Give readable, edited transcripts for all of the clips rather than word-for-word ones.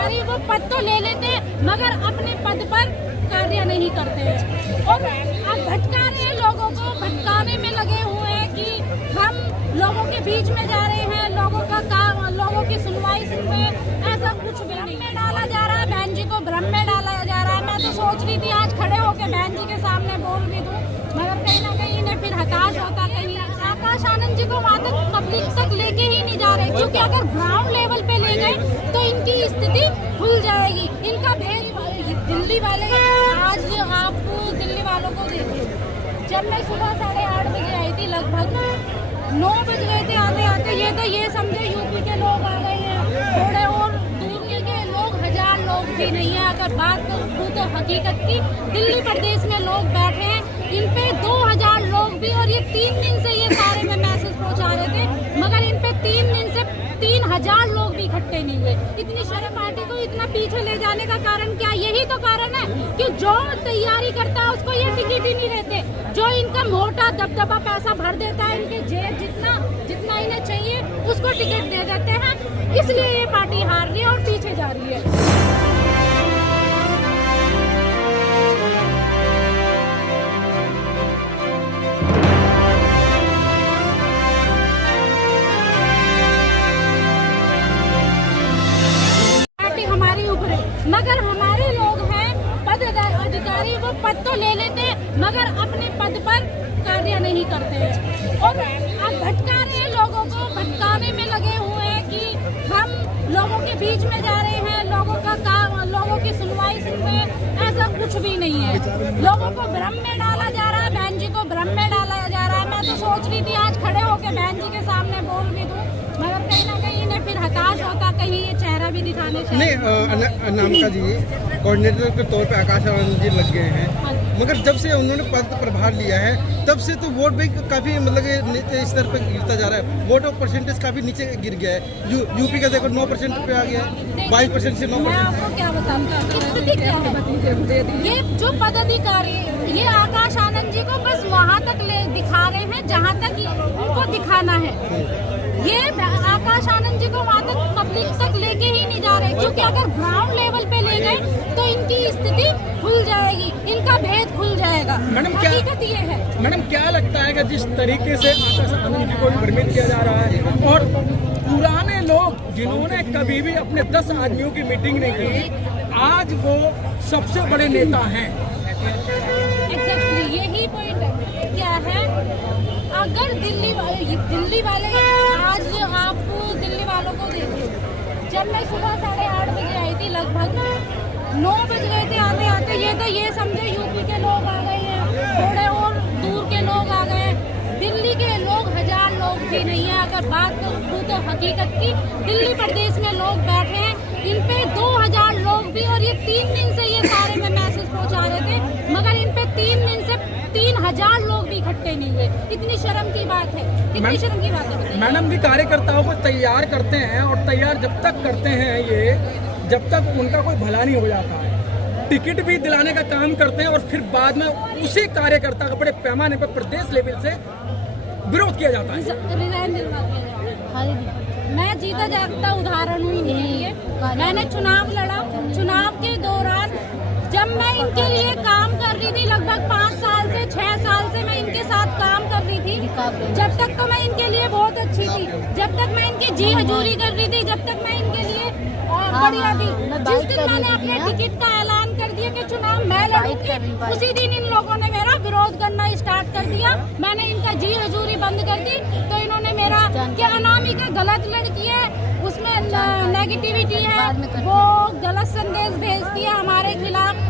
अधिकारी वो पद तो ले लेते हैं मगर अपने पद पर कार्य नहीं करते हैं और अब भटका रहे हैं, लोगों को भटकाने में लगे हुए हैं कि हम लोगों के बीच में जा रहे हैं, लोगों का काम, लोगों की सुनवाई सुन रहे हैं। ऐसा कुछ भी नहीं में डाला जा रहा है, बहन जी को भ्रम में डाला जा रहा है। मैं तो सोच रही थी आज खड़े होकर बहन जी के सामने बोल भी दूं, मगर कहीं ना कहीं इन्हें फिर हताश होता। कहीं आकाश आनंद जी को वहाँ तक पब्लिक तक लेके ही नहीं जा रहे, क्योंकि अगर ग्राउंड लेवल पे ले गए तो इनकी स्थिति खुल जाएगी। इनका भेद दिल्ली वाले, आज आप दिल्ली वालों को देखिए, जब मैं सुबह 8:30 बजे आई थी, लगभग 9 बज गए थे आते आते। ये समझे यूपी के लोग आ गए हैं, थोड़े और दूर के लोग, 1000 लोग भी नहीं है। अगर बात करूँ तो हकीकत की, दिल्ली प्रदेश में लोग बैठे हैं, इन पे 2000 लोग भी, और ये 3 दिन से ये सारे में मैसेज पहुंचा रहे थे, मगर इन पे 3 दिन से 3000 लोग भी इकट्ठे नहीं हुए। इतनी शर्म पार्टी को इतना पीछे ले जाने का कारण क्या? यही तो कारण है कि जो तैयारी करता है उसको ये टिकट ही नहीं रहते, जो इनका मोटा दबदबा पैसा भर देता है, इनके जेब जितना इन्हें चाहिए उसको टिकट दे देते हैं, इसलिए ये पार्टी हार रही है और पीछे जा रही है। मगर हमारे लोग हैं पद अधिकारी, वो पद तो ले लेते हैं मगर अपने पद पर कार्य नहीं करते हैं और अब भटका रहे हैं, लोगों को भटकाने में लगे हुए हैं कि हम लोगों के बीच में जा रहे हैं, लोगों का काम, लोगों की सुनवाई सुन रहे हैं। ऐसा कुछ भी नहीं है, लोगों को भ्रम में डाला जा रहा है, बहन जी को भ्रम में डाला जा रहा है। मैं तो सोच रही थी आज खड़े होकर बहन जी के सामने बोल भी दूं, मगर कहीं ना कहीं इन्हें फिर हताश होता, कहीं ये चेहरा भी दिखाने चाहिए। नहीं, अनामिका जी कोऑर्डिनेटर के तौर पे आकाश आनंद जी लग गए हैं, मगर जब से उन्होंने पद प्रभार लिया है तब से तो वोट बैंक काफी मतलब नीचे स्तर पे गिरता जा रहा है, वोट परसेंटेज काफी नीचे गिर गया है। यूपी का देखो 9% पे आ गया है, 22% से 9%। मैं आपको क्या बताऊं स्थिति क्या है, ये जो पदाधिकारी ये आकाश आनंद जी को बस वहाँ तक ले दिखा रहे हैं जहाँ तक उनको दिखाना है। ये आकाश आनंद जी को वहाँ तक पब्लिक तक लेके ही नहीं जा रहे, क्योंकि अगर ग्राउंड लेवल पे ले गए तो इनकी स्थिति खुल जाएगी, इनका भेद खुल जाएगा। मैडम हकीकत ये है। मैडम क्या लगता है कि जिस तरीके से आकाश आनंद जी को भ्रमित किया जा रहा है और पुराने लोग जिन्होंने कभी भी अपने 10 आदमियों की मीटिंग नहीं की, आज वो सबसे बड़े नेता हैं। एग्जैक्टली यही पॉइंट है। क्या है, अगर दिल्ली वाले आज आप दिल्ली वालों को देखिए, जब मैं सुबह 8:30 बजे आई थी, लगभग 9 बज गए थे आते आते। ये समझे यूपी के लोग आ गए हैं, थोड़े और दूर के लोग आ गए हैं, दिल्ली के लोग 1000 लोग भी नहीं है। अगर बात करूँ तो हकीकत की, दिल्ली प्रदेश में लोग बैठे हैं, इन पे 2000 लोग भी, और ये 3 दिन से ये सारे में मैसेज पहुंचा रहे थे, मगर इन पे 3 दिन से 3000 लोग भी इकट्ठे नहीं हुए। इतनी शर्म की बात है, कितनी शर्म की बात है। मैडम भी कार्यकर्ताओं को तैयार करते हैं और तैयार जब तक करते हैं ये, जब तक उनका कोई भला नहीं हो जाता है, टिकट भी दिलाने का काम करते हैं और फिर बाद में उसी कार्यकर्ता का बड़े पैमाने पर प्रदेश लेवल से विरोध किया जाता है, रिजाइन दिलवा दिया जाता है। मैं जीता जागता उदाहरण हूँ इनके लिए। मैंने चुनाव लड़ा, चुनाव के दौरान जब मैं इनके लिए काम कर रही थी, लगभग 5 साल से 6 साल से मैं इनके साथ काम कर रही थी, जब तक तो मैं इनके लिए बहुत अच्छी थी, जब तक मैं इनकी जी हजूरी कर रही थी, जब तक मैं इनके लिए बढ़िया थी। जिस दिन मैंने अपने टिकट का ऐलान कर दिया कि चुनाव मैं लड़ूंगी, उसी दिन इन लोगों ने मेरा विरोध करना स्टार्ट कर दिया। मैंने इनका जी हजूरी बंद कर दी, तो इन्होंने मेरा क्या अनामिका गलत लड़की है, उसमें नेगेटिविटी है, वो गलत संदेश भेजती है हमारे खिलाफ,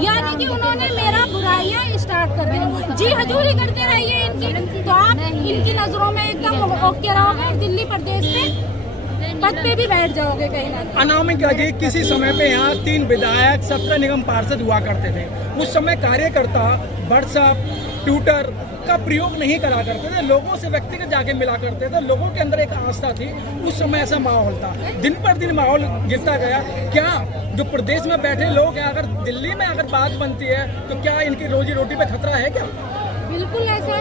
यानी कि उन्होंने मेरा बुराइयां स्टार्ट कर दी। जी हजूरी करते रहिए इनकी, तो आप इनकी नजरों में एकदम ओके रहोगे और दिल्ली प्रदेश में पद पे भी बैठ जाओगे कहीं ना। अनामिका जी, किसी समय पे यहाँ 3 विधायक 17 निगम पार्षद हुआ करते थे, उस समय कार्यकर्ता व्हाट्सएप ट्विटर का प्रयोग नहीं करा करते थे, लोगों से व्यक्तिगत जाके मिला करते थे, लोगों के अंदर एक आस्था थी, उस समय ऐसा माहौल था। दिन पर दिन माहौल गिरता गया। क्या जो प्रदेश में बैठे लोग हैं, अगर दिल्ली में अगर बात बनती है तो क्या इनकी रोजी रोटी पे खतरा है क्या? बिल्कुल ऐसा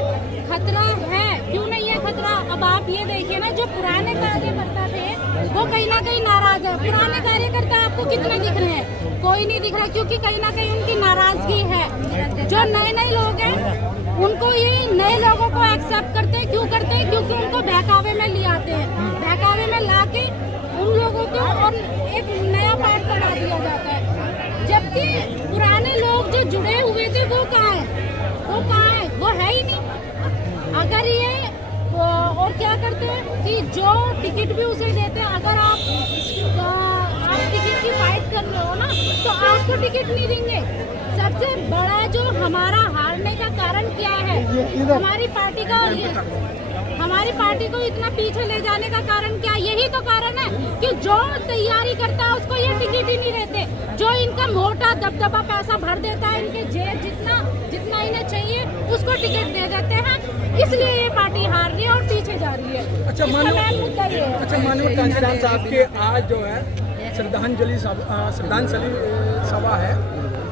खतरा है, क्यों नहीं है खतरा। अब आप ये देखिए ना, जो पुराने कार्यकर्ता थे वो वो कहीं ना कहीं नाराज है। पुराने कार्यकर्ता आपको कितने दिख रहे हैं? कोई नहीं दिख रहा, क्योंकि कहीं ना कहीं उनकी नाराजगी है। जो नए नए लोग हैं उनको ये नए लोगों को एक्सेप्ट करते हैं। क्यों करते हैं? क्योंकि उनको बहकावे में ले आते हैं। बहकावे में लाके उन लोगों को और एक नया पार्ट बना दिया जाता है, जबकि पुराने लोग जो जुड़े हुए थे वो कहाँ है? वो कहाँ है? वो है ही नहीं। अगर ये और क्या करते हैं कि जो टिकट भी उसे देते हैं, अगर आप टिकट की फाइट कर रहे हो ना, तो आपको टिकट नहीं देंगे। सबसे बड़ा जो हमारा हारने का कारण क्या है, हमारी पार्टी का, हमारी पार्टी को इतना पीछे ले जाने का कारण क्या? यही तो कारण है कि जो तैयारी करता है उसको ये टिकट ही नहीं देते। जो इनका मोटा दबदबा पैसा भर देता है, इनके जेब जितना इन्हें चाहिए उसको टिकट दे देते हैं, इसलिए ये पार्टी हार रही है और पीछे जा रही है। अच्छा, मुद्दा ये है। अच्छा, माननीय कांशीराम साहब के आज जो है श्रद्धांजलि सभा है,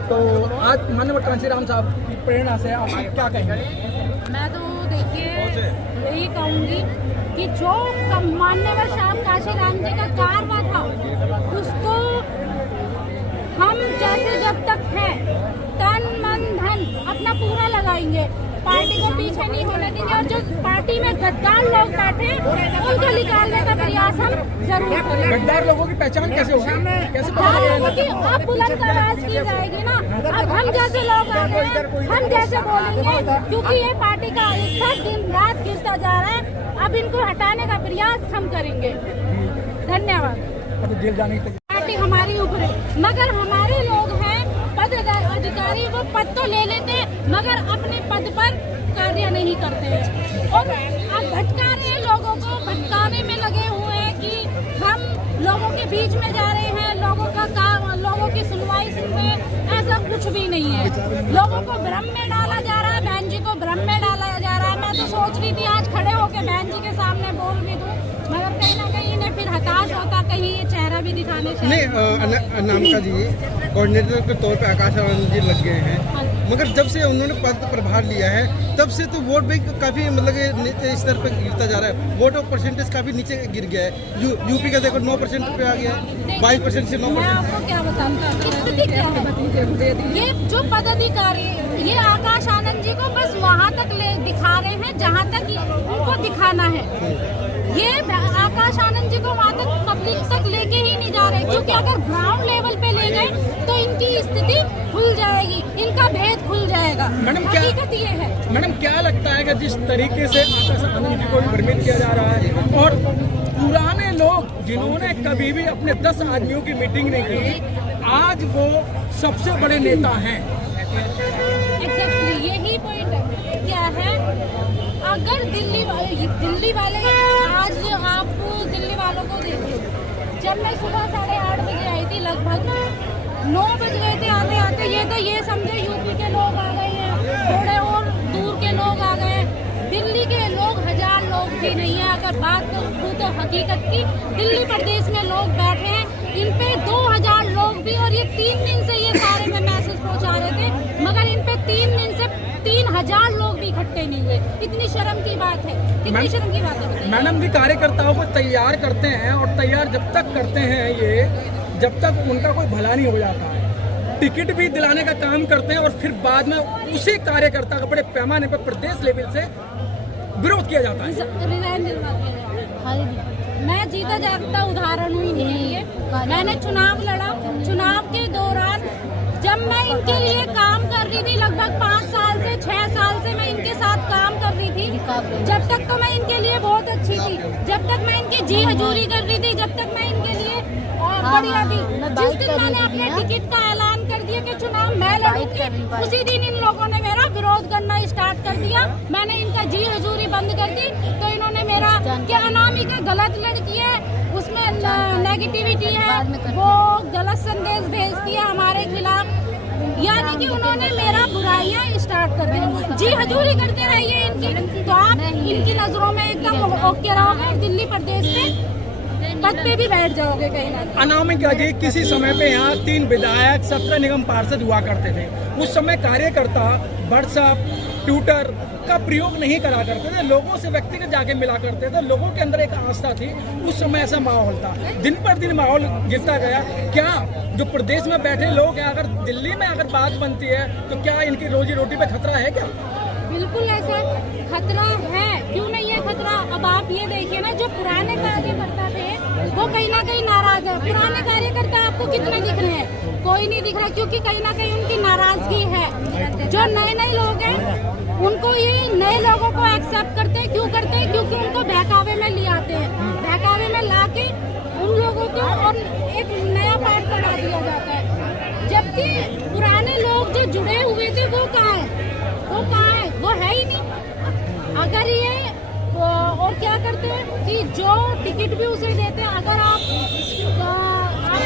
तो आज माननीय कांशीराम साहब की प्रेरणा से आप क्या कहेंगे? मैं तो देखिए यही कहूँगी कि जो मान्यवर साहब काशीराम जी का कारवा था, उसको हम जैसे जब तक है तन मन धन अपना पूरा लगाएंगे, पार्टी को पीछे नहीं होने देंगे। और जो पार्टी में गद्दार लोग बैठे उनको निकालने का प्रयास हम जरूर करेंगे। गद्दार लोगों की पहचान कैसे होगी? कैसे गद्दार लोगों की अब बुलंद आवाज की जाएगी ना। अब हम जैसे लोग आ गए हैं, हम जैसे बोलेंगे, क्योंकि ये पार्टी का हिस्सा दिन रात गिरता जा रहा है। अब इनको हटाने का प्रयास हम करेंगे। धन्यवाद। जेल जाने की पार्टी हमारी उभरे, मगर हमारे लोग हैं पद अधिकारी, वो पद तो ले लेते हैं मगर अपने पद पर कार्य नहीं करते हैं। और अब भटका रहे हैं, लोगों को भटकाने में लगे हुए हैं कि हम लोगों के बीच में जा रहे हैं, लोगों का काम, लोगों की सुनवाई सुन रहे हैं। ऐसा कुछ भी नहीं है। लोगों को भ्रम में डाला जा रहा है, बहन जी को भ्रम में डाला जा रहा है। मैं तो सोच रही थी आज खड़े होकर बहन जी के सामने बोल भी दूं, मगर कहीं ना कहीं इन्हें फिर हताश होता, कहीं ये चेहरा भी दिखाने से नहीं। अनामिका जी कोऑर्डिनेटर के तौर पे आकाश आनंद जी लग गए हैं, मगर जब से उन्होंने पद प्रभार लिया है तब से तो वोट बैंक काफी मतलब नीचे स्तर पर गिरता जा रहा है। वोट परसेंटेज काफी नीचे गिर गया है। यूपी का देखो 9% पे आ गया है, 22% से 9%। मैं आपको क्या बताऊं, स्थिति क्या है? ये जो पदाधिकारी, ये आकाश आनंद जी को बस वहाँ तक दिखा रहे हैं जहाँ तक उनको दिखाना है। ये आकाश आनंद जी को वहाँ तक पब्लिक तक लेके ही नहीं जा रहे, क्योंकि अगर ग्राउंड लेवल पे ले गए तो इनकी स्थिति खुल जाएगी, इनका भेद खुल जाएगा। हकीकत ये है। मैडम, क्या लगता है कि जिस तरीके से आकाश आनंद जी को भ्रमित किया जा रहा है और पुराने लोग जिन्होंने कभी भी अपने 10 आदमियों की मीटिंग नहीं की, आज वो सबसे बड़े नेता हैं। एग्जैक्टली यही पॉइंट है। क्या है, अगर दिल्ली वाले आज आप दिल्ली वालों को देखिए, जब मैं सुबह 8:30 बजे आई थी, लगभग 9 बज गए थे आते आते। ये समझे यूपी के लोग आ गए हैं, थोड़े और दूर के लोग आ गए हैं। दिल्ली के लोग 1000 लोग भी नहीं है। अगर बात करूँ तो हकीकत की, दिल्ली प्रदेश में लोग बैठे हैं, इन पे 2000 लोग भी, और ये 3 दिन से ये सारे में मैसेज पहुंचा रहे थे, मगर इन पे 3 दिन से 3000 लोग भी इकट्ठे नहीं हुए। कितनी शर्म की बात है, कितनी शर्म की बात है। मैडम जी, कार्यकर्ताओं को तैयार करते हैं और तैयार जब तक करते हैं ये, जब तक उनका कोई भला नहीं हो जाता है। टिकट भी दिलाने का काम करते हैं और फिर बाद में उसी कार्यकर्ता का बड़े पैमाने पर प्रदेश लेवल से विरोध किया जाता है। रिजाइन दिलवा दिया। मैं जीता जागता उदाहरण हुई नहीं है। मैंने चुनाव लड़ा, चुनाव के दौरान जब मैं इनके लिए काम कर रही थी, लगभग 5 साल से 6 साल से मैं इनके साथ काम कर रही थी। जब तक तो मैं इनके लिए बहुत अच्छी थी, जब तक मैं इनकी जी हजूरी कर रही थी, जब तक मैं इनके लिए बढ़िया थी। जिस दिन मैंने अपने टिकट का ऐलान कर दिया कि चुनाव मैं लड़ूंगी, उसी दिन इन लोगों ने मेरा विरोध करना स्टार्ट कर दिया। मैंने इनका जी हजूरी बंद कर दी, तो इन्होंने मेरा क्या अनामिका गलत लड़की है, उसमें नेगेटिविटी है, वो गलत संदेश भेजती है हमारे खिलाफ, यानी कि उन्होंने मेरा बुराइयां स्टार्ट कर दी। जी हजूरी करते रहिए इनकी, तो आप इनकी नजरों में एकदम ओके रहोगे, दिल्ली प्रदेश में पद पे भी बैठ जाओगे कहीं ना। अनामिका जी, किसी समय पे यहाँ 3 विधायक 17 निगम पार्षद हुआ करते थे। उस समय कार्यकर्ता व्हाट्सएप, ट्विटर का प्रयोग नहीं करा करते थे, लोगों से व्यक्तिगत जाके मिला करते थे, लोगों के अंदर एक आस्था थी। उस समय ऐसा माहौल था, दिन पर दिन माहौल गिरता गया। क्या जो प्रदेश में बैठे लोग हैं, अगर दिल्ली में अगर बात बनती है तो क्या इनकी रोजी रोटी पे खतरा है क्या? बिल्कुल ऐसा खतरा है, क्यों नहीं है खतरा। अब आप ये देखिए ना, जो पुराने कार्यकर्ता थे वो कहीं ना कहीं नाराज है। पुराने कार्यकर्ता आपको कितने दिख रहे हैं? कोई नहीं दिख रहा, क्योंकि कहीं ना कहीं उनकी नाराजगी है। जो नए नए लोग हैं उनको ये नए लोगों को एक्सेप्ट करते हैं। क्यों करते हैं? क्योंकि उनको बहकावे में ले आते हैं, बहकावे में ला के उन लोगों को और एक नया पाठ पढ़ा दिया जाता है। जबकि पुराने लोग जो जुड़े हुए थे वो कहाँ है? वो कहाँ है? वो है ही नहीं। अगर ये और क्या करते हैं कि जो टिकट भी उसे देते हैं, अगर आप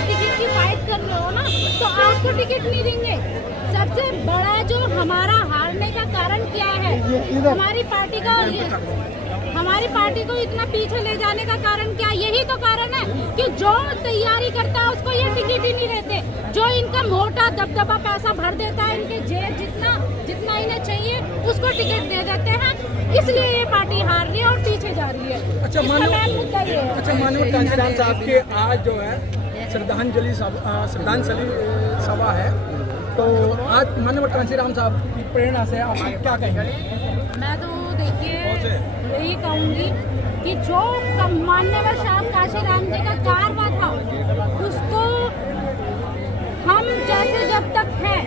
टिकट की फाइट कर रहे हो ना तो आपको टिकट नहीं देंगे। सबसे बड़ा जो हमारा हारने का कारण क्या है, हमारी पार्टी का, और हमारी पार्टी को इतना पीछे ले जाने का कारण क्या? यही तो कारण है कि जो तैयारी करता है उसको ये टिकट ही नहीं देते। जो इनका मोटा दबदबा पैसा भर देता है, इनके जेब जितना इन्हें चाहिए उसको टिकट दे देते हैं, इसलिए ये पार्टी हार रही है और पीछे जा रही है। अच्छा, माननीय कांशीराम साहब के आज जो है श्रद्धांजलि सभा है, तो आज माननीय कांशीराम साहब की प्रेरणा से आप क्या कहेंगे? मैं तो देखिए यही कहूँगी कि जो मान्यवर साहब कांशीराम जी का कारवा था उसको हम जैसे जब तक है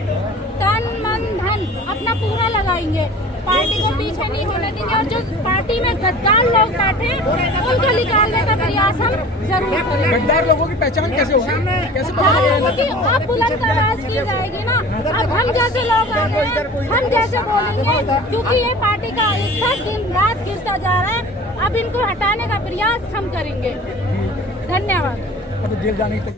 तन मन धन अपना पूरा लगाएंगे, पार्टी को पीछे नहीं होने देंगे। और जो पार्टी में गद्दार लोग बैठे उनको निकालने का प्रयास हम जरूर करेंगे। गद्दार लोगों की पहचान कैसे होगी? कैसे पता लोगों की लगेगा? अब बुलंद आवाज की जाएगी ना। अब हम जैसे लोग आ गए हैं, हम जैसे बोलेंगे, क्योंकि ये पार्टी का हिस्सा दिन रात गिरता जा रहा है। अब इनको हटाने का प्रयास हम करेंगे। धन्यवाद। जेल जाने की